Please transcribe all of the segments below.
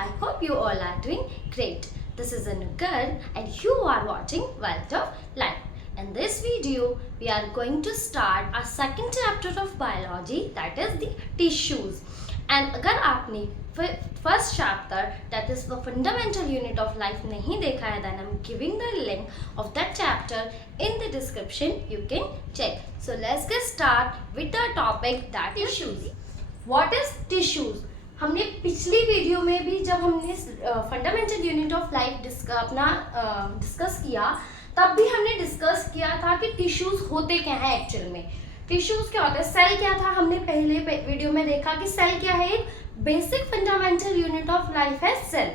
I hope you all are doing great. This is Anu Girl and you are watching Wealth of Life. In this video, we are going to start our second chapter of biology, that is the tissues. And अगर आपने first chapter, that is the fundamental unit of life नहीं देखा है, then I'm giving the link of that chapter in the description. You can check. So let's get start with the topic, that is tissues. What is tissues? हमने पिछली video में भी जब हमने fundamental unit of life अपना discuss किया, तब भी हमने डिस्कस किया था कि टिश्यूज होते क्या हैं एक्चुअल में. टिश्यूज क्या होता है, सेल क्या था, हमने पहले वीडियो में देखा कि सेल क्या है. एक basic fundamental unit of life है सेल.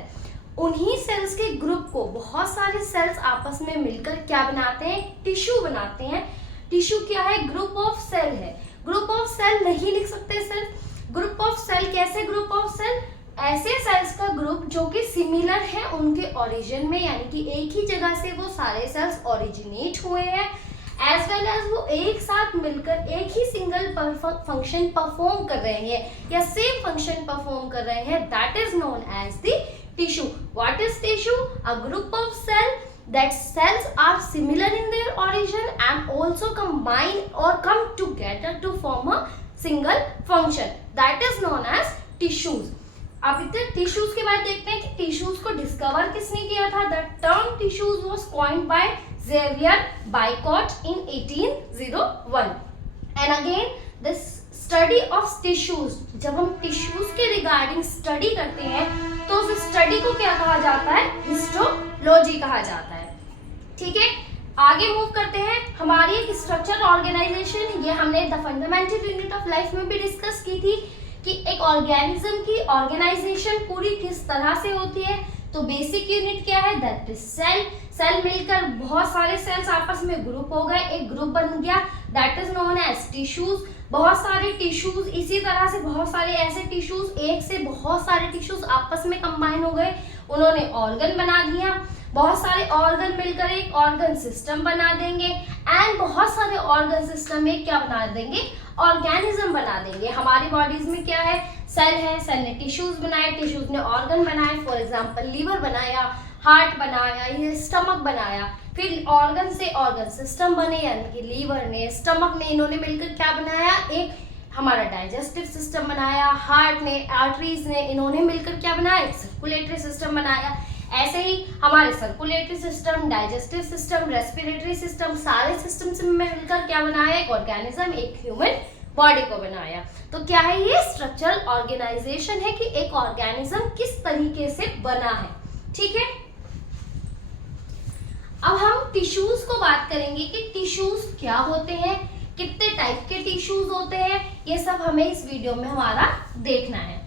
उन्हीं सेल्स के ग्रुप को बहुत सारे सेल्स आपस में मिलकर क्या बनाते हैं, टिश्यू बनाते हैं. टिश्यू क्या है, ग्रुप ऑफ सेल है. ग्रुप ऑफ सेल नहीं लिख सकते सेल. ग्रुप ऑफ सेल कैसे, ग्रुप ऑफ सेल ऐसे सेल्स का ग्रुप जो कि सिमिलर है उनके ओरिजिन में, यानी कि एक ही जगह से वो सारे सेल्स ओरिजिनेट हुए हैं, एज वेल एज वो एक साथ मिलकर एक ही सिंगल फंक्शन परफॉर्म कर रहे हैं या सेम फंक्शन परफॉर्म कर रहे हैं. That is known as the tissue. What is tissue? A group of cell that cells are similar in their origin and also combine or come together to form a single function. That is known as tissues. अब इधर tissues के बाद देखते हैं कि tissues को discover किसने किया था. The term tissues was coined by Xavier Bichat in 1801. And again this study of tissues, जब हम टिश्यूज के रिगार्डिंग स्टडी करते हैं तो उस स्टडी को क्या कहा जाता है, हिस्टोलॉजी कहा जाता है. ठीक है, आगे मूव करते हैं. हमारी एक स्ट्रक्चर ऑर्गेनाइजेशन, ये हमने the fundamental unit of life में भी डिस्कस की थी कि एक ऑर्गेनिज्म की ऑर्गेनाइजेशन पूरी किस तरह से होती है. तो बेसिक यूनिट क्या है, दैट इज सेल. सेल मिलकर बहुत सारे सेल्स आपस में ग्रुप हो गए, एक ग्रुप बन गया, that is known as tissues. बहुत सारे टिश्यूज, इसी तरह से बहुत सारे ऐसे टिश्यूज, एक से बहुत सारे टिश्यूज आपस में कंबाइन हो गए, उन्होंने ऑर्गन बना दिया. बहुत सारे ऑर्गन मिलकर एक ऑर्गन सिस्टम बना देंगे एंड बहुत सारे ऑर्गन सिस्टम में क्या बना देंगे, ऑर्गेनिज्म बना देंगे. हमारी बॉडीज में क्या है, सेल है, सेल ने टिश्यूज बनाए, टिश्यूज ने ऑर्गन बनाए. फॉर एग्जांपल लीवर बनाया, हार्ट बनाया, ये स्टमक बनाया. फिर ऑर्गन से ऑर्गन सिस्टम बने, यानी कि लीवर ने, स्टमक ने, इन्होंने मिलकर क्या बनाया, एक हमारा डाइजेस्टिव सिस्टम बनाया. हार्ट ने, आर्टरीज ने, इन्होंने मिलकर क्या बनाया, एक सर्कुलेटरी सिस्टम बनाया. ऐसे ही हमारे circulatory system, digestive system, respiratory system, सारे सिस्टम से मिलकर क्या बनाया, एक ऑर्गेनिज्म, एक ह्यूमन बॉडी को बनाया. तो क्या है, ये स्ट्रक्चरल ऑर्गेनाइजेशन है कि एक ऑर्गेनिज्म किस तरीके से बना है. ठीक है, अब हम टिश्यूज को बात करेंगे कि टिश्यूज क्या होते हैं, कितने टाइप के टिश्यूज होते हैं, ये सब हमें इस वीडियो में हमारा देखना है.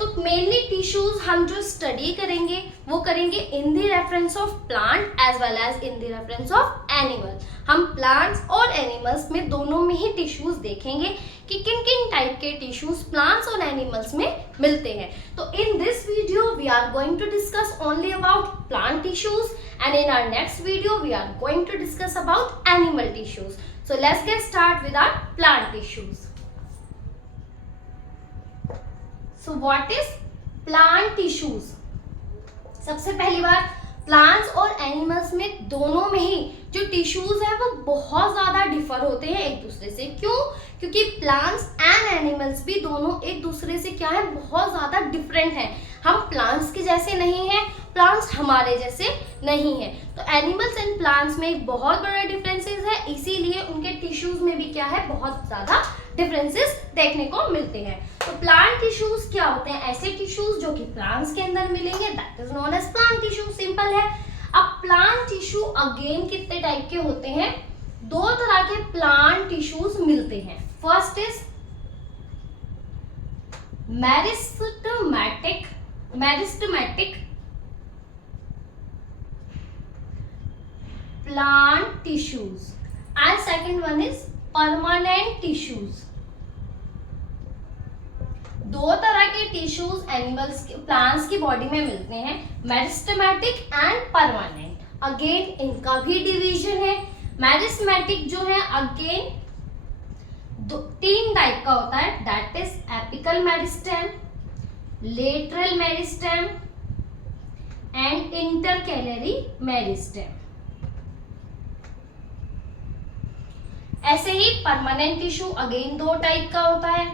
तो मेनली टिश्यूज हम जो स्टडी करेंगे वो करेंगे in the reference of plant as well as in the reference of animal. हम प्लांट्स और एनिमल्स में दोनों में ही टिश्यूज देखेंगे कि किन किन टाइप के टिश्यूज प्लांट्स और एनिमल्स में मिलते हैं. तो in this video we are going to discuss only about plant tissues and in our next video we are going to discuss about animal tissues. So let's get start with our plant tissues. So what is plant tissues? सबसे पहली बात, plants और animals में दोनों में ही जो tissues है वो बहुत ज़्यादा डिफर होते हैं एक दूसरे से. क्यों? क्योंकि प्लांट्स एंड एनिमल्स भी दोनों एक दूसरे से क्या है, बहुत ज़्यादा डिफरेंट हैं. हम प्लांट्स के जैसे नहीं हैं, प्लांट्स हमारे जैसे नहीं है. तो एनिमल्स एंड प्लांट्स में एक बहुत बड़ा डिफरेंसेस है, इसीलिए उनके टिश्यूज में भी क्या है, बहुत ज़्यादा डिफरेंसेस देखने को मिलते हैं. तो प्लांट टिश्यूज क्या होते हैं, ऐसे टिश्यूज जो कि प्लांट्स के अंदर मिलेंगे, that is known as plant tissue. Simple है. अब प्लांट टिश्यू अगेन कितने टाइप के होते हैं, दो तरह के प्लांट टिश्यूज मिलते हैं. First is meristematic plant tissues and second one is permanent tissues. दो तरह के टिश्यूज एनिमल्स के, प्लांट्स की बॉडी में मिलते हैं, मेरिस्टेमेटिक एंड परमानेंट. अगेन इनका भी डिवीजन है. मेरिस्टेमेटिक जो है अगेन तीन टाइप का होता है, that is apical meristem, lateral meristem and intercalary meristem. ऐसे ही परमानेंट टिश्यू अगेन दो टाइप का होता है,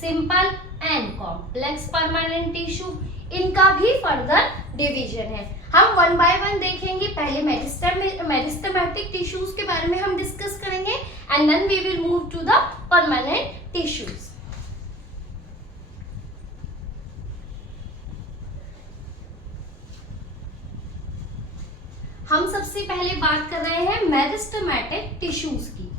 simple and complex permanent tissue. इनका भी फर्दर डिवीजन है, हम वन बाय वन देखेंगे। पहले मेरिस्टेमेटिक टिश्यूज के बारे में हम डिस्कस करेंगे and then we will move to the permanent tissues. हम सबसे पहले बात कर रहे हैं मेरिस्टेमेटिक टिश्यूज की।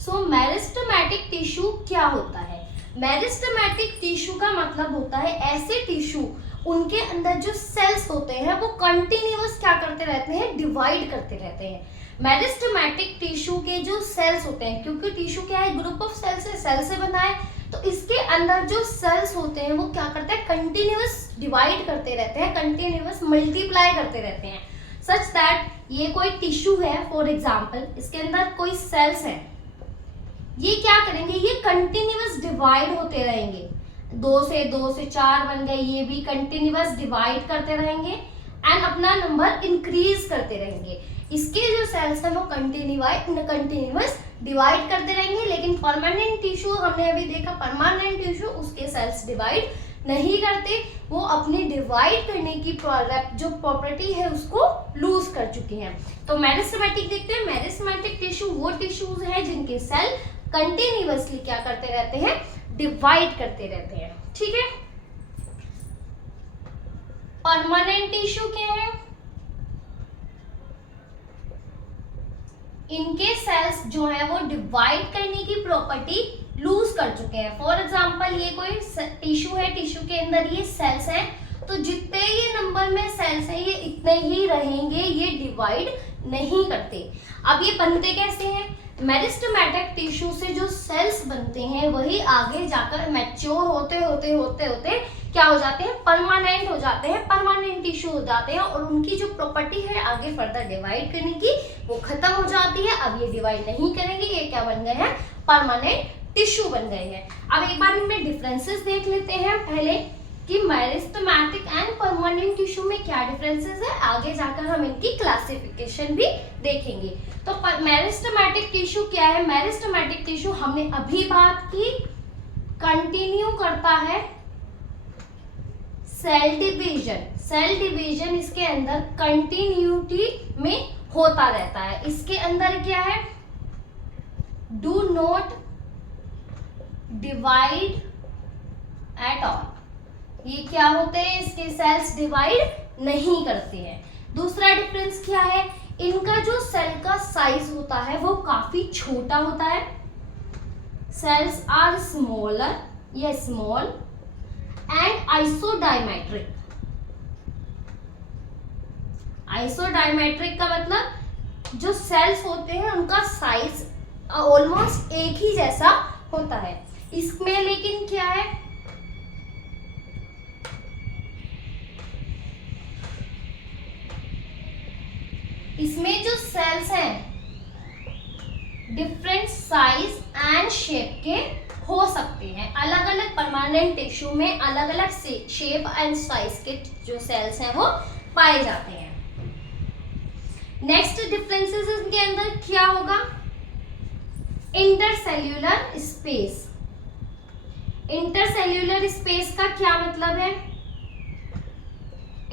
सो मेरिस्टेमेटिक टिश्यू क्या होता है? मेरिस्टेमेटिक टिश्यू का मतलब होता है ऐसे टिश्यू उनके अंदर जो सेल्स होते हैं वो कंटिन्यूअस क्या करते रहते हैं, डिवाइड करते रहते हैं। मेरिस्टेमेटिक टिश्यू के जो सेल्स होते हैं, क्योंकि टिश्यू क्या है, ग्रुप ऑफ सेल्स है, सेल से बना है, तो इसके अंदर जो सेल्स होते हैं वो क्या करते हैं, कंटिन्यूअस डिवाइड करते रहते हैं, कंटिन्यूअस मल्टीप्लाई करते रहते हैं, सच दैट ये कोई टिश्यू है, फॉर एग्जाम्पल इसके अंदर कोई सेल्स है, ये क्या करेंगे, ये कंटिन्यूअस डिवाइड होते रहेंगे, 2 से 4 बन गए, ये भी कंटिन्यूअस डिवाइड करते रहेंगे एंड अपना नंबर इंक्रीज करते रहेंगे। इसके जो सेल्स हैं वो कंटिन्यूअस डिवाइड करते रहेंगे। लेकिन परमानेंट टिश्यू हमने अभी देखा, परमानेंट टिश्यू उसके सेल्स डिवाइड नहीं करते, वो अपनी डिवाइड करने की जो प्रॉपर्टी है उसको लूज कर चुके हैं। तो मेरिस्टेमेटिक देखते हैं, मेरिस्टेमेटिक टिश्यू वो टिश्यूज हैं जिनके सेल कंटिन्यूअसली क्या करते रहते हैं, डिवाइड करते रहते हैं। ठीक है, परमानेंट टिश्यू क्या है, इनके सेल्स जो है वो डिवाइड करने की प्रॉपर्टी लूज कर चुके हैं। फॉर एग्जांपल ये कोई टिश्यू है, टिश्यू के अंदर ये सेल्स हैं, तो जितने ये नंबर में सेल्स हैं ये इतने ही रहेंगे, ये डिवाइड नहीं करते। अब ये बनते कैसे हैं, मेरिस्टेमेटिक टिश्यू से जो सेल्स बनते हैं वही आगे जाकर मैच्योर होते क्या हो जाते हैं, परमानेंट हो जाते हैं, परमानेंट टिश्यू हो जाते हैं और उनकी जो प्रॉपर्टी है आगे फर्दर डिवाइड करने की वो खत्म हो जाती है। अब ये डिवाइड नहीं करेंगे, ये क्या बन गए हैं, परमानेंट टिश्यू बन गए हैं। अब एक बार इनमें डिफरेंसेस देख लेते हैं पहले कि मेरिस्टेमेटिक एंड परमानेंट टिश्यू में क्या डिफरेंसेस है, आगे जाकर हम इनकी क्लासिफिकेशन भी देखेंगे। तो मेरिस्टेमेटिक टिश्यू क्या है, मेरिस्टेमेटिक टिश्यू हमने अभी बात की, कंटिन्यू करता है सेल डिवीजन, सेल डिवीजन इसके अंदर कंटिन्यूटी में होता रहता है। इसके अंदर क्या है, do not divide at all, ये क्या होते हैं, इसके सेल्स डिवाइड नहीं करते हैं। दूसरा डिफरेंस क्या है, इनका जो सेल का साइज होता है वो काफी छोटा होता है, सेल्स आर स्मॉलर, ये स्मॉल एंड आइसोडायमेट्रिक। आइसोडायमेट्रिक का मतलब जो सेल्स होते हैं उनका साइज ऑलमोस्ट एक ही जैसा होता है। इसमें लेकिन क्या है, इसमें जो सेल्स हैं डिफरेंट साइज एंड शेप के हो सकते हैं। अलग अलग परमानेंट टिश्यू में अलग अलग शेप एंड साइज के जो सेल्स हैं वो पाए जाते हैं। नेक्स्ट डिफरेंसेस इनके अंदर क्या होगा, इंटरसेल्यूलर स्पेस। इंटरसेल्यूलर स्पेस का क्या मतलब है,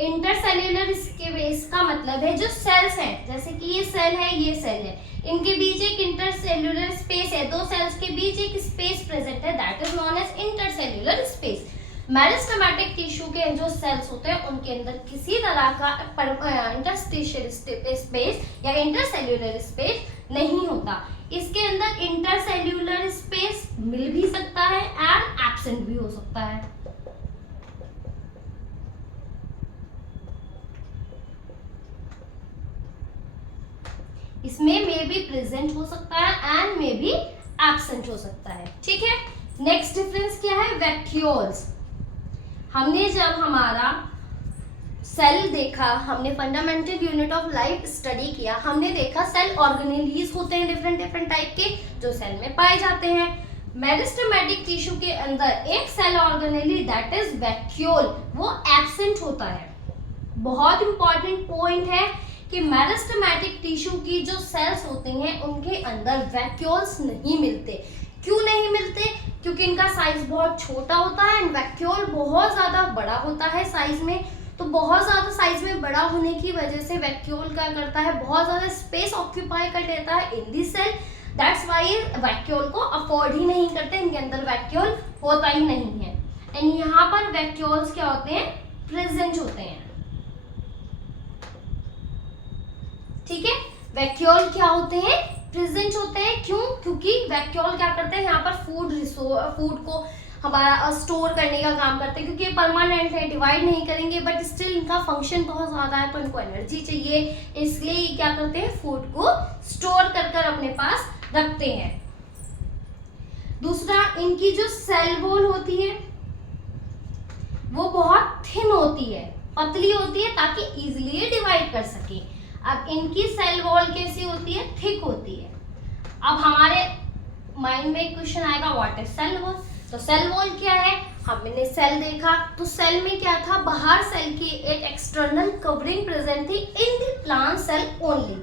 इंटरसेल्यूलर स्पेस का मतलब है जो सेल्स हैं, जैसे कि ये सेल है, ये सेल है, इनके बीच एक इंटरसेल्यूलर स्पेस है, दो सेल्स के बीच एक स्पेस प्रेजेंट है, that is known as intercellular space. Meristematic tissue के जो सेल्स होते हैं उनके अंदर किसी तरह का इंटरस्टिशियल स्पेस या इंटरसेल्यूलर स्पेस नहीं होता। इसके अंदर इंटरसेल्यूलर स्पेस मिल भी सकता है एंड एब्सेंट भी हो सकता है। इसमें मे बी प्रेजेंट हो सकता है एंड मे बी एब्सेंट हो सकता है। ठीक है, नेक्स्ट डिफरेंस क्या है, वैक्यूल्स। हमने जब हमारा सेल देखा, हमने fundamental unit of life study किया, हमने देखा सेल ऑर्गेनेलीज होते हैं डिफरेंट टाइप के जो सेल में पाए जाते हैं। मेरिस्टेमेटिक टिश्यू के अंदर एक cell organelle that is vacuole वो एब्सेंट होता है। बहुत इंपॉर्टेंट पॉइंट है कि मेरिस्टेमेटिक टिश्यू की जो सेल्स होते हैं उनके अंदर वैक्यूल्स नहीं मिलते। क्यों नहीं मिलते? क्योंकि इनका साइज बहुत छोटा होता है एंड वैक्यूल बहुत ज्यादा बड़ा होता है साइज में। तो बहुत ज्यादा साइज में बड़ा होने की वजह से वैक्यूल क्या करता है, बहुत ज्यादा स्पेस ऑक्यूपाई कर लेता है इन दी सेल। दैट्स वाई वैक्यूल को अफोर्ड ही नहीं करते, इनके अंदर वैक्यूल होता ही नहीं है। एंड यहाँ पर वैक्यूल्स क्या होते हैं, प्रेजेंट होते हैं। ठीक है, वैक्यूल क्या होते हैं, प्रेजेंट होते हैं। क्यों? क्योंकि वैक्यूल क्या करते हैं, यहाँ पर फूड को हमारा स्टोर करने का काम करते हैं। क्योंकि ये परमानेंट है, डिवाइड नहीं करेंगे, बट स्टिल इनका फंक्शन बहुत ज्यादा है तो इनको एनर्जी चाहिए, इसलिए ये क्या करते हैं, फूड को स्टोर कर अपने पास रखते हैं। दूसरा, इनकी जो सेल वॉल होती है वो बहुत थिन होती है, पतली होती है, ताकि इजिली डिवाइड कर सके। अब इनकी सेल वॉल कैसी होती है, थिक होती है। अब हमारे माइंड में क्वेश्चन आएगा, व्हाट इज सेल वॉल? तो सेल वॉल क्या है, हमने सेल देखा तो सेल में क्या था, बाहर सेल की एक एक्सटर्नल कवरिंग प्रेजेंट थी in the plant cell only.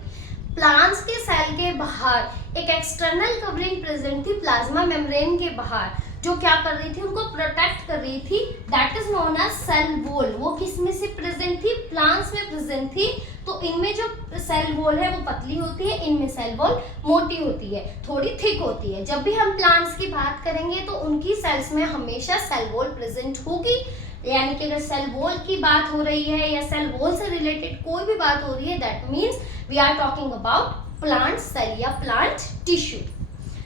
Plants के सेल के बाहर एक एक्सटर्नल कवरिंग प्रेजेंट थी प्लाज्मा मेम्ब्रेन के बाहर, जो क्या कर रही थी, उनको प्रोटेक्ट कर रही थी। That is known as cell wall. वो किस में से प्रेजेंट थी, प्लांट्स में प्रेजेंट थी। तो इनमें जो सेल वॉल है वो पतली होती है, इनमें सेल वॉल मोटी होती है, थोड़ी थिक होती है। जब भी हम प्लांट्स की बात करेंगे तो उनकी सेल्स में हमेशा सेल वॉल प्रेजेंट होगी। यानी कि अगर सेल वॉल की बात हो रही है या सेल वॉल से रिलेटेड कोई भी बात हो रही है, that means we are talking about plant cell या प्लांट टिश्यू।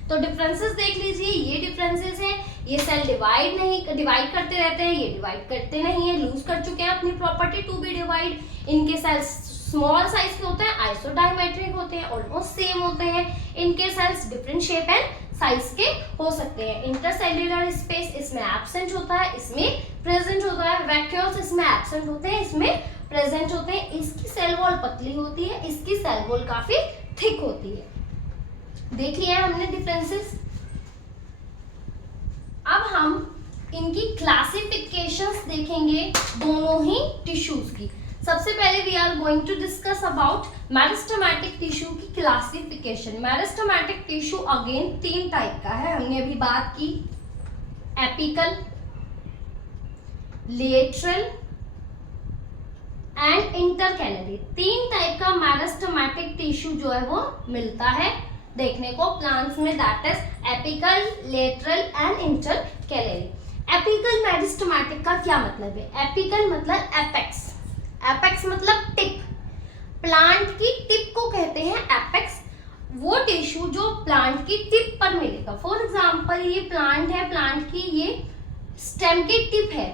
तो डिफरेंसेस देख लीजिए, ये डिफरेंसेस हैं। ये सेल डिवाइड करते रहते हैं, ये डिवाइड करते नहीं है, लूज कर चुके हैं अपनी प्रॉपर्टी टू बी डिवाइड। इनके सेल्स स्मॉल साइज के होते हैं, आइसोडायमेट्रिक होते हैं, ऑलमोस्ट सेम होते हैं। इनके sales different shape and size के हो सकते हैं। इंटरसेल्युलर स्पेस इसमें एब्सेंट होता है, इसमें प्रेजेंट होता है। वैक्यूल्स इसमें एब्सेंट होते हैं, इसमें प्रेजेंट होते हैं। इसकी सेल वॉल पतली होती है, इसकी सेल वॉल काफी थिक होती है। देख लिया हमने डिफरेंसेस। अब हम इनकी क्लासिफिकेशंस देखेंगे दोनों ही टिश्यूज की। सबसे पहले we are going to discuss about meristematic tissue की classification. Meristematic tissue again 3 type का है, हमने अभी बात की, apical, lateral and intercalary. 3 type का मेरिस्टेमेटिक टिश्यू जो है वो मिलता है देखने को प्लांट्स में, that is apical, lateral and intercalary. Apical meristematic का क्या मतलब है? एपिकल मतलब एपेक्स, एपेक्स मतलब टिप, प्लांट की टिप को कहते हैं एपेक्स। वो टिश्यू जो प्लांट की टिप पर मिलेगा। फॉर एग्जांपल ये प्लांट है, प्लांट की ये स्टेम की टिप है,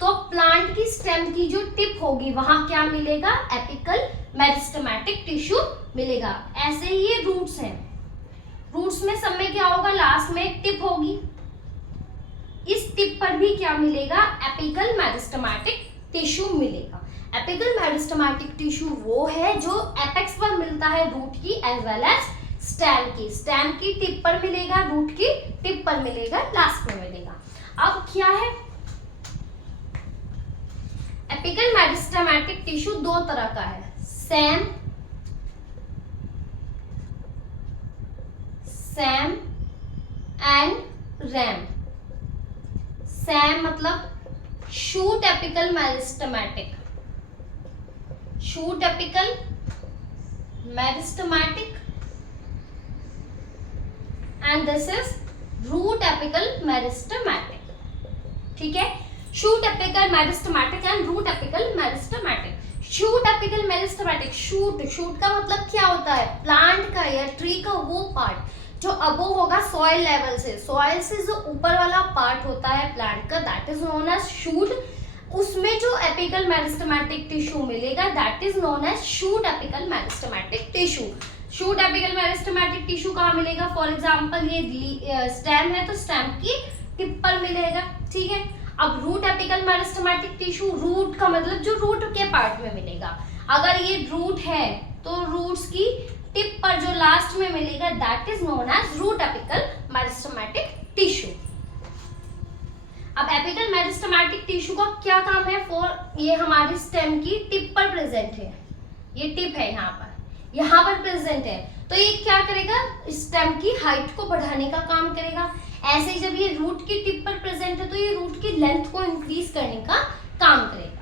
तो प्लांट की स्टेम की जो टिप होगी वहां क्या मिलेगा, एपिकल मेरिस्टेमेटिक टिश्यू मिलेगा। ऐसे ही ये रूट्स हैं, रूट्स में सब में क्या होगा, लास्ट में एक टिप होगी, इस टिप पर भी क्या मिलेगा, एपिकल मेरिस्टेमेटिक टिश्यू मिलेगा। एपिकल मेरिस्टेमेटिक टिश्यू वो है जो एपेक्स पर मिलता है रूट की एज वेल एज स्टेम की। स्टेम की टिप पर मिलेगा, रूट की टिप पर मिलेगा, लास्ट में मिलेगा। अब क्या है, एपिकल मेरिस्टेमेटिक टिश्यू 2 तरह का है, सैम एंड रैम। सैम मतलब shoot apical meristematic, shoot apical meristematic and this is root apical meristematic. ठीक है, shoot apical meristematic and root apical meristematic. Shoot apical meristematic, shoot का मतलब क्या होता है, प्लांट का या ट्री का वो पार्ट जो अबोव होगा सॉइल लेवल से, सॉइल से जो ऊपर वाला पार्ट होता है प्लांट का, that is known as shoot. उसमें जो एपिकल मेरिस्टेमेटिक टिश्यू मिलेगा that is known as shoot apical meristematic tissue. Shoot apical meristematic tissue कहाँ मिलेगा, फॉर एग्जांपल ये स्टेम है तो स्टेम की टिप पर मिलेगा। ठीक है, अब root apical meristematic tissue, root का मतलब जो रूट के पार्ट में मिलेगा। अगर ये रूट है तो रूट्स की टिप पर जो लास्ट में मिलेगा that is known as root apical meristematic tissue. अब एपिकल मेरिस्टेमेटिक टिश्यू का क्या काम है? ये हमारी स्टेम की टिप पर प्रेजेंट है, ये टिप है यहाँ पर प्रेजेंट है, तो ये क्या करेगा? स्टेम की हाइट को बढ़ाने का काम करेगा। ऐसे ही जब ये रूट की टिप पर प्रेजेंट है तो ये रूट की लेंथ को इंक्रीज करने का काम करेगा,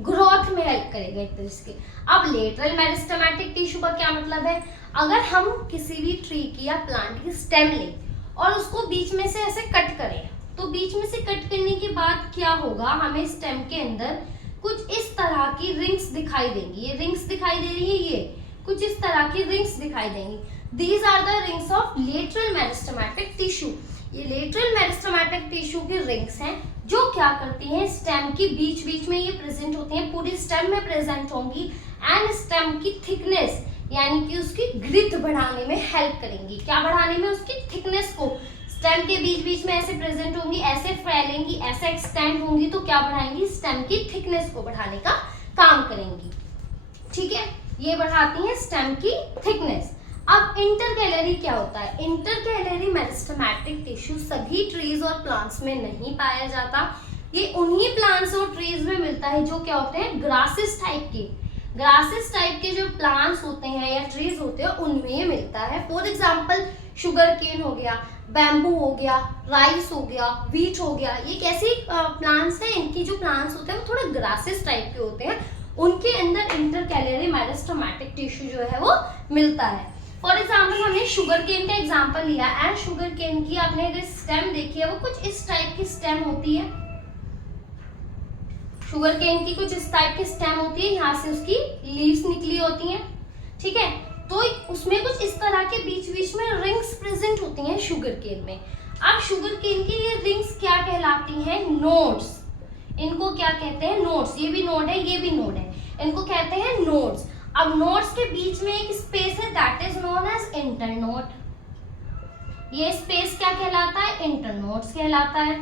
ग्रोथ में हेल्प करेगा एक तरह से। अब लेटरल मेरिस्टेमेटिक टिश्यू का क्या मतलब है? अगर हम किसी भी ट्री की या प्लांट की स्टेम लें और उसको बीच में से ऐसे कट करें, तो बीच में से कट करने के बाद क्या होगा? हमें स्टेम के अंदर कुछ इस तरह की रिंग्स दिखाई देंगी। ये रिंग्स दिखाई दे रही है, ये कुछ इस तरह की रिंग्स दिखाई देंगी। These are the rings of lateral meristematic tissue. ये लेटरल मेरिस्टेमेटिक टिश्यू की रिंग्स हैं जो क्या करती हैं? स्टेम की बीच बीच में ये प्रेजेंट होती हैं, पूरी स्टेम में प्रेजेंट होंगी एंड स्टेम की थिकनेस यानी कि उसकी ग्रिथ बढ़ाने में हेल्प करेंगी। क्या बढ़ाने में? उसकी थिकनेस को। स्टेम के बीच बीच में ऐसे प्रेजेंट होंगी, ऐसे फैलेंगी, ऐसे एक्सटेंड होंगी, तो क्या बढ़ाएंगी? स्टेम की थिकनेस को बढ़ाने का काम करेंगी। ठीक है, ये बढ़ाती हैं स्टेम की थिकनेस। अब इंटरकैलरी क्या होता है? इंटरकैलरी मेरिस्टेमेटिक टिश्यू सभी ट्रीज और प्लांट्स में नहीं पाया जाता। ये उन्हीं प्लांट्स और ट्रीज में मिलता है जो क्या होते हैं? ग्रासेस टाइप के। ग्रासेस टाइप के जो प्लांट्स होते हैं या ट्रीज होते हैं उनमें ये मिलता है। फॉर एग्जाम्पल शुगर केन हो गया, बैम्बू हो गया, राइस हो गया, व्हीट हो गया, ये कैसे प्लांट्स हैं? इनकी जो प्लांट्स होते हैं वो थोड़ा ग्रासेस टाइप के होते हैं, उनके अंदर इंटरकैलरी मेरिस्टेमेटिक टिश्यू जो है वो मिलता है। फॉर एग्जाम्पल हमने शुगर केन का एग्जाम्पल लिया एंड शुगर केन की आपने अगर स्टेम देखी है वो कुछ इस टाइप की स्टेम होती है। शुगर केन की कुछ इस टाइप की स्टेम होती है, यहाँ से उसकी लीव्स निकली होती हैं। ठीक है, तो उसमें कुछ इस तरह के बीच बीच में रिंग्स प्रेजेंट होती हैं शुगर केन में। अब शुगर केन की ये रिंग्स क्या कहलाती हैं? नोड्स। इनको क्या कहते हैं? नोड्स। ये भी नोड है, ये भी नोड है, इनको कहते हैं नोड्स। अब नोड्स के बीच में एक स्पेस है that is known as internode. ये स्पेस क्या कहलाता है? इंटरनोड्स कहलाता है।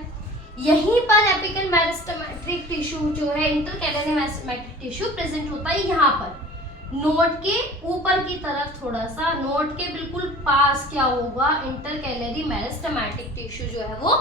यहीं पर एपिकल मेरिस्टेमेटिक टिश्यू जो है, इंटरकैलरी मेरिस्टेमेटिक टिश्यू प्रेजेंट होता है यहाँ पर नोड के ऊपर की तरफ, थोड़ा सा नोड के बिल्कुल पास क्या होगा? इंटरकैलरी मेरिस्टेमेटिक टिश्यू जो है वो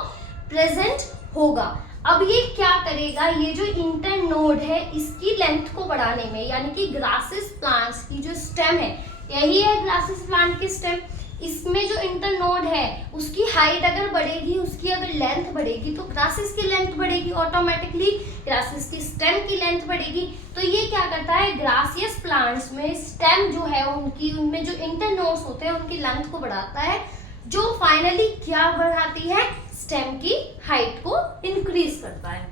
प्रेजेंट होगा। अब ये क्या करेगा? ये जो इंटरनोड है इसकी लेंथ को बढ़ाने में, यानी कि ग्रासेस प्लांट्स की जो स्टेम है, यही है ग्रासेस प्लांट की स्टेम, इसमें जो इंटरनोड है उसकी हाइट अगर बढ़ेगी, उसकी अगर लेंथ बढ़ेगी तो ग्रासेस की लेंथ बढ़ेगी, ऑटोमेटिकली ग्रासेस की स्टेम की लेंथ बढ़ेगी। तो ये क्या करता है? ग्रासियस प्लांट्स में स्टेम जो है उनकी, उनमें जो इंटरनोड्स होते हैं उनकी लेंथ को बढ़ाता है, जो फाइनली क्या बढ़ाती है? स्टेम की हाइट को इंक्रीज करता है।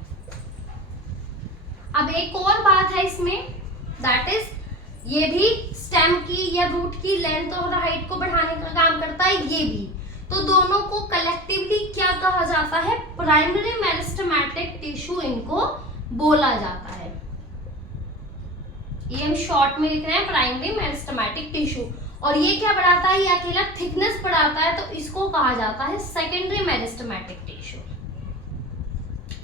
अब एक और बात है इसमें, दैट इज ये भी स्टेम की या रूट की लेंथ और हाइट को बढ़ाने का काम करता है, ये भी। तो दोनों को कलेक्टिवली क्या कहा जाता है? प्राइमरी मेरिस्टेमेटिक टिश्यू इनको बोला जाता है। ये हम शॉर्ट में लिख रहे हैं, प्राइमरी मेरिस्टेमेटिक टिश्यू। और ये क्या बढ़ाता है? ये अकेला थिकनेस बढ़ाता है, तो इसको कहा जाता है सेकेंडरी मेरिस्टेमेटिक टिश्यू।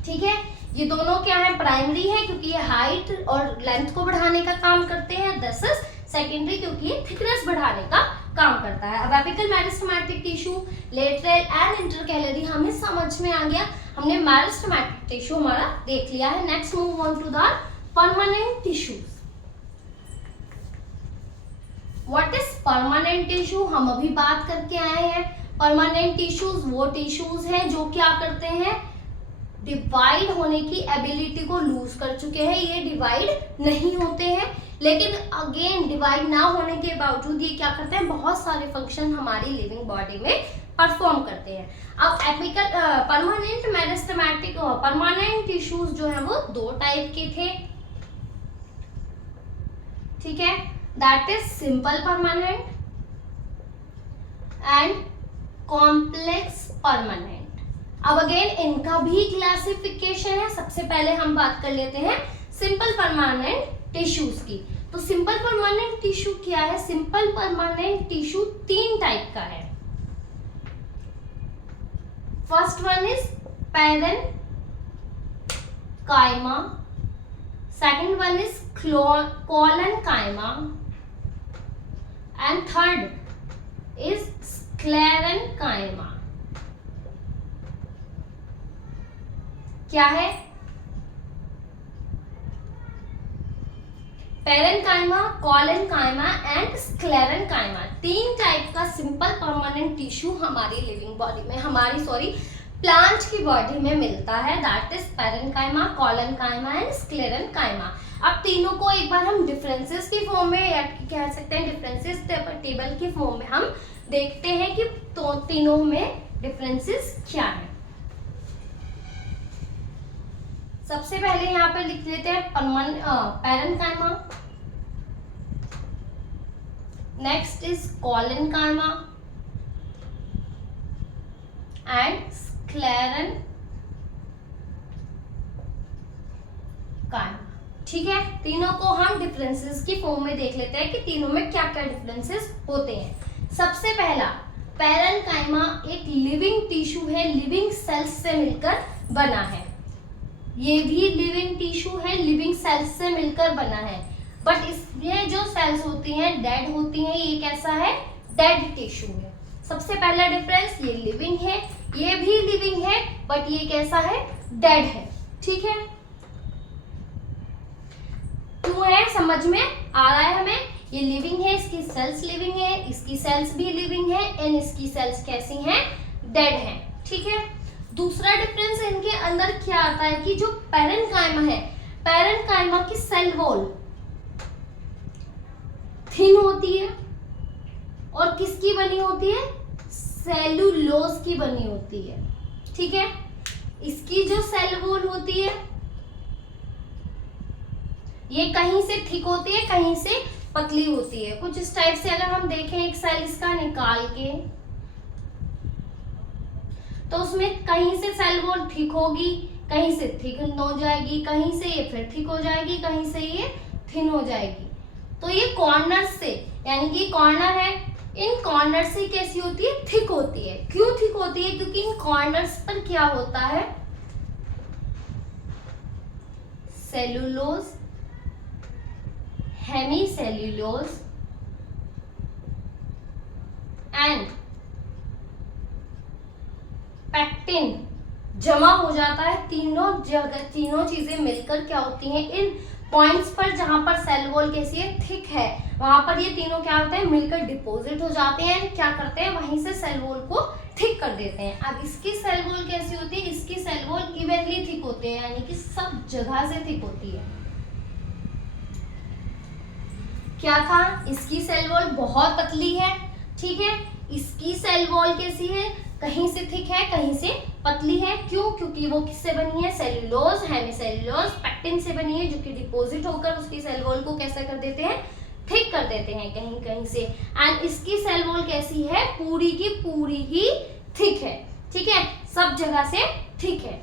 ठीक है, ये दोनों क्या है? प्राइमरी है क्योंकि ये हाइट और लेंथ को बढ़ाने का काम करते हैं, दिस इज सेकेंडरी क्योंकि ये थिकनेस बढ़ाने का काम करता है। अब apical meristematic tissue, lateral and intercalary हमें समझ में आ गया, हमने मेरिस्टेमेटिक टिश्यू हमारा देख लिया है। Next move on to the permanent tissues. What is permanent tissue? हम अभी बात करके आए हैं। परमानेंट टिश्यूज वो टिश्यूज हैं जो क्या करते हैं? डिवाइड होने की एबिलिटी को लूज कर चुके हैं, ये डिवाइड नहीं होते हैं, लेकिन अगेन डिवाइड ना होने के बावजूद ये क्या करते हैं? बहुत सारे फंक्शन हमारी लिविंग बॉडी में परफॉर्म करते हैं। अब apical permanent meristematic permanent tissues जो है वो दो टाइप के थे। ठीक है, that is simple permanent and complex permanent. अब अगेन इनका भी क्लासिफिकेशन है। सबसे पहले हम बात कर लेते हैं सिंपल परमानेंट टिश्यूज की। तो सिंपल परमानेंट टिश्यू क्या है? सिंपल परमानेंट टिश्यू तीन टाइप का है। First one is parenchyma, second one is collenchyma and third is sclerenchyma. क्या है? Parenchyma, collenchyma and sclerenchyma. 3 type का सिंपल परमानेंट टिश्यू हमारी लिविंग बॉडी में, प्लांट की बॉडी में मिलता है, that is parenchyma, collenchyma and sclerenchyma. अब तीनों को एक बार हम डिफरेंसेस की फॉर्म में या कह सकते हैं डिफरेंसेस टेबल की फॉर्म में हम देखते हैं कि तो तीनों में डिफरेंसेस क्या है। सबसे पहले यहाँ पे लिख लेते हैं parenchyma, next is collenchyma and sclerenchyma. ठीक है, तीनों को हम डिफरेंसेस की फॉर्म में देख लेते हैं कि तीनों में क्या क्या डिफरेंसेस होते हैं। सबसे पहला, पेरेन्काइमा एक लिविंग टिश्यू है, लिविंग सेल्स से मिलकर बना है। ये भी लिविंग टिश्यू है, लिविंग सेल्स से मिलकर बना है, बट इसमें जो सेल्स होती हैं डेड होती हैं। ये कैसा है? डेड टिश्यू है। सबसे पहला डिफरेंस, ये लिविंग है, ये भी लिविंग है, बट ये कैसा है? डेड है। ठीक है, क्यों है? समझ में आ रहा है हमें? ये लिविंग है, इसकी सेल्स लिविंग है, इसकी सेल्स भी लिविंग है एंड इसकी सेल्स कैसी हैं? डेड हैं। ठीक है, दूसरा डिफरेंस इनके अंदर क्या आता है कि जो पेरेन्काइमा है, पेरेन्काइमा की सेल वॉल थिन होती है और किसकी बनी होती है? सेलुलोज की बनी होती है। ठीक है, इसकी जो सेल वॉल होती है ये कहीं से थिक होती है, कहीं से पतली होती है। कुछ इस टाइप से अगर हम देखें एक सेल इसका निकाल के, तो उसमें कहीं से सेल वॉल थिक होगी, कहीं से थिक हो जाएगी, कहीं से ये फिर थिक हो जाएगी, कहीं से ये थिन हो जाएगी। तो ये कॉर्नर से, यानी कि कॉर्नर है, इन कॉर्नर से कैसी होती है? थिक होती है। क्यों थिक होती है? क्योंकि इन कॉर्नर्स पर क्या होता है? सेलुलोज, हेमीसेल्यूलोज एंड पैक्टिन जमा हो जाता है। तीनों चीजें मिलकर क्या होती हैं? इन पॉइंट्स पर जहां पर सेल वॉल कैसी है? थिक है, वहां पर ये तीनों क्या होते हैं? मिलकर डिपॉजिट हो जाते हैं। क्या करते हैं? वहीं से सेल वॉल को थिक कर देते हैं। अब इसकी सेल वॉल कैसी होती है? इसकी सेल वॉल इवनली थिक होते हैं, यानी कि सब जगह से थिक होती है। क्या था? इसकी सेल वॉल बहुत पतली है। ठीक है, इसकी सेल वॉल कैसी है? कहीं से थिक है, कहीं से पतली है। क्यों? क्योंकि वो किससे बनी है? सेल्यूलोज, हेमीसेल्यूलोज, पैक्टिन से बनी है, जो कि डिपॉजिट होकर उसकी सेल वॉल को कैसा कर देते हैं? थिक कर देते हैं कहीं कहीं से। एंड इसकी सेल वॉल कैसी है? पूरी की पूरी ही थिक है। ठीक है, सब जगह से थिक है।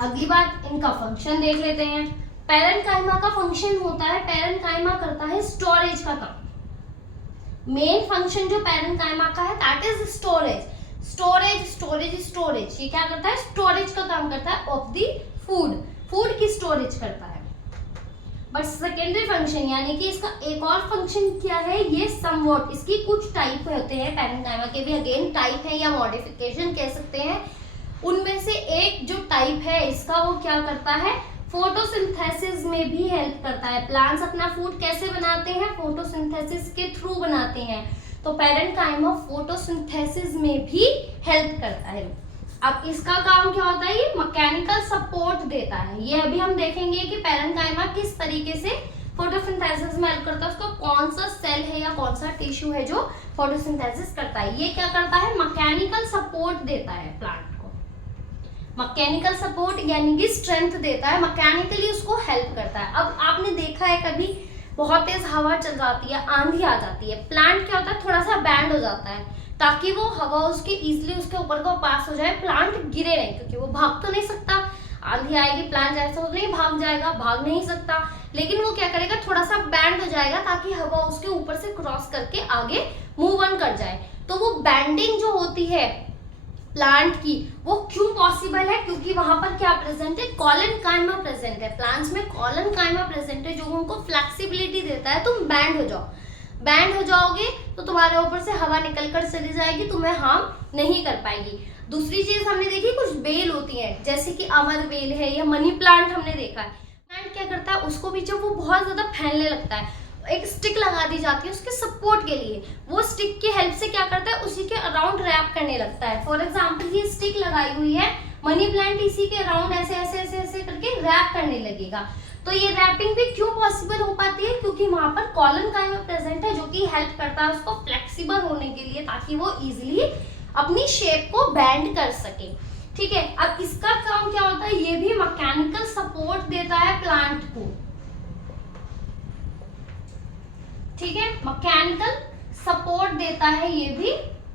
अगली बात, इनका फंक्शन देख लेते हैं। पेरेन्काइमा का फंक्शन होता है, पेरेन्काइमा करता है स्टोरेज का काम। मेन फंक्शन जो पेरेन्काइमा का है दैट इज स्टोरेज। स्टोरेज ये क्या करता है? स्टोरेज का काम करता है ऑफ द फूड की स्टोरेज करता है। बट सेकेंडरी फंक्शन, यानी कि इसका एक और फंक्शन क्या है? ये समवॉट, इसकी कुछ टाइप होते हैं पेरेन्काइमा के भी, अगेन टाइप है या मॉडिफिकेशन कह सकते हैं। उनमें से एक जो टाइप है इसका, वो क्या करता है? फोटोसिंथेसिस में भी हेल्प करता है। प्लांट्स अपना फूड कैसे बनाते हैं? फोटोसिंथेसिस के थ्रू बनाते हैं। तो पेरेन्काइमा फोटोसिंथेसिस में भी हेल्प करता है। अब इसका काम क्या होता है? ये मैकेनिकल सपोर्ट देता है। ये अभी हम देखेंगे कि पेरेन्काइमा किस तरीके से फोटोसिंथेसिस में हेल्प करता है। उसका कौन सा सेल है या कौन सा टिश्यू है जो फोटोसिंथेसिस करता है। ये क्या करता है? मैकेनिकल सपोर्ट देता है प्लांट को। मैकेनिकल सपोर्ट यानी कि स्ट्रेंथ देता है, मैकेनिकली उसको हेल्प करता है। अब आपने देखा है कभी बहुत तेज हवा चल जाती है, आंधी आ जाती है, प्लांट क्या होता है? थोड़ा सा बैंड हो जाता है ताकि वो हवा उसके इजीली उसके ऊपर को पास हो जाए, प्लांट गिरे नहीं, क्योंकि वो भाग तो नहीं सकता। आंधी आएगी, प्लांट ऐसा तो नहीं भाग जाएगा, भाग नहीं सकता, लेकिन वो क्या करेगा? थोड़ा सा बैंड हो जाएगा ताकि हवा उसके ऊपर से क्रॉस करके आगे मूव ऑन कर जाए। तो वो बैंडिंग जो होती है प्लांट की, वो क्यों पॉसिबल है? क्योंकि वहां पर क्या प्रेजेंट है? कोलेनकाइमा प्रेजेंट है। प्लांट्स में कोलेनकाइमा प्रेजेंट है जो उनको फ्लेक्सिबिलिटी देता है। तुम बैंड हो जाओगे तो तुम्हारे ऊपर से हवा निकल कर चली जाएगी, तुम्हें हार्म नहीं कर पाएगी। दूसरी चीज हमने देखी कुछ बेल होती है, जैसे कि अमर बेल है या मनी प्लांट हमने देखा है। प्लांट क्या करता है, उसको भी जब वो बहुत ज्यादा फैलने लगता है, एक स्टिक लगा दी जाती है उसके सपोर्ट के लिए। वो स्टिक की हेल्प से क्या करता है, उसी के अराउंड रैप करने लगता है। फॉर एग्जाम्पल ये स्टिक लगाई हुई है, मनी प्लांट इसी के अराउंड ऐसे ऐसे ऐसे ऐसे करके रैप करने लगेगा। तो ये रैपिंग भी क्यों पॉसिबल हो पाती है, क्योंकि वहां पर कॉलन काइमा प्रेजेंट है, जो कि हेल्प करता है उसको फ्लेक्सिबल होने के लिए, ताकि वो इजिली अपनी शेप को बैंड कर सके। ठीक है, अब इसका काम क्या होता है, ये भी मैकेनिकल सपोर्ट देता है प्लांट को। ठीक है, मैकेनिकल सपोर्ट देता है ये भी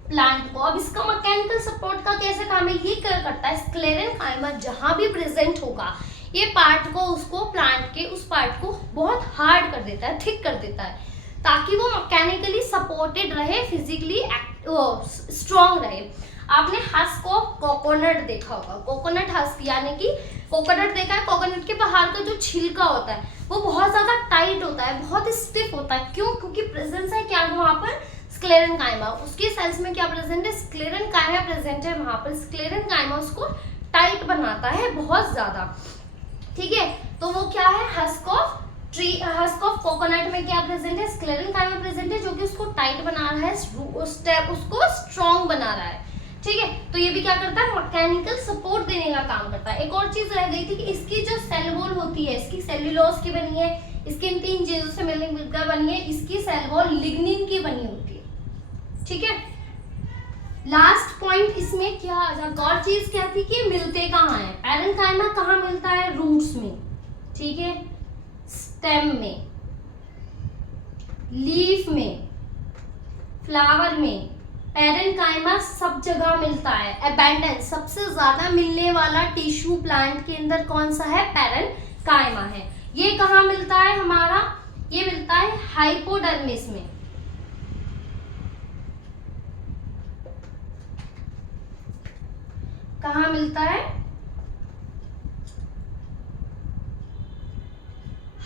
प्लांट को। अब इसका मैकेनिकल सपोर्ट का कैसे काम है, ये क्या करता है, स्क्लेरन काइमा जहां भी प्रेजेंट होगा, ये पार्ट को, उसको प्लांट के उस पार्ट को बहुत हार्ड कर देता है, थिक कर देता है, ताकि वो मैकेनिकली सपोर्टेड रहे, फिजिकली स्ट्रॉन्ग रहे। आपने हस्क ऑफ कोकोनट देखा होगा, कोकोनट हस्क यानी कि कोकोनट देखा है, कोकोनट के बाहर का जो छिलका होता है वो बहुत ज्यादा टाइट होता है, बहुत स्टिफ होता है। क्यों, क्योंकि प्रेजेंस है क्या वहां पर, स्क्लेरन काइमा। उसके सेल्स में क्या प्रेजेंट है, स्क्लेरन काइमा प्रेजेंट है वहां पर। स्क्लेरन काइमा उसको टाइट बनाता है बहुत ज्यादा। ठीक है, तो वो क्या है, husk of tree, husk of coconut में क्या प्रेजेंट है, स्क्लेरन काइमा प्रेजेंट है, जो कि उसको टाइट बना रहा है, उसको स्ट्रॉन्ग बना रहा है। ठीक है, तो ये भी क्या करता है, मैकेनिकल सपोर्ट देने का काम करता है। एक और चीज रह गई थी कि इसकी जो सेल वॉल होती है, इसकी सेल्यूलोज की बनी है, इसकी इन 3 चीजों से मिलकर बनी है। इसकी सेल वॉल लिग्निन की बनी होती है। ठीक है, लास्ट पॉइंट इसमें क्या आ जाता, और चीज क्या थी कि मिलते कहाँ है, पैरेन्काइमा कहाँ मिलता है, रूट्स में, ठीक है, स्टेम में, लीफ में, फ्लावर में, पैरेन्काइमा सब जगह मिलता है। अबैंडेंस सबसे ज्यादा मिलने वाला टिश्यू प्लांट के अंदर कौन सा है, पैरेन्काइमा है। ये कहाँ मिलता है हमारा, ये मिलता है हाइपोडर्मिस में। कहाँ मिलता है,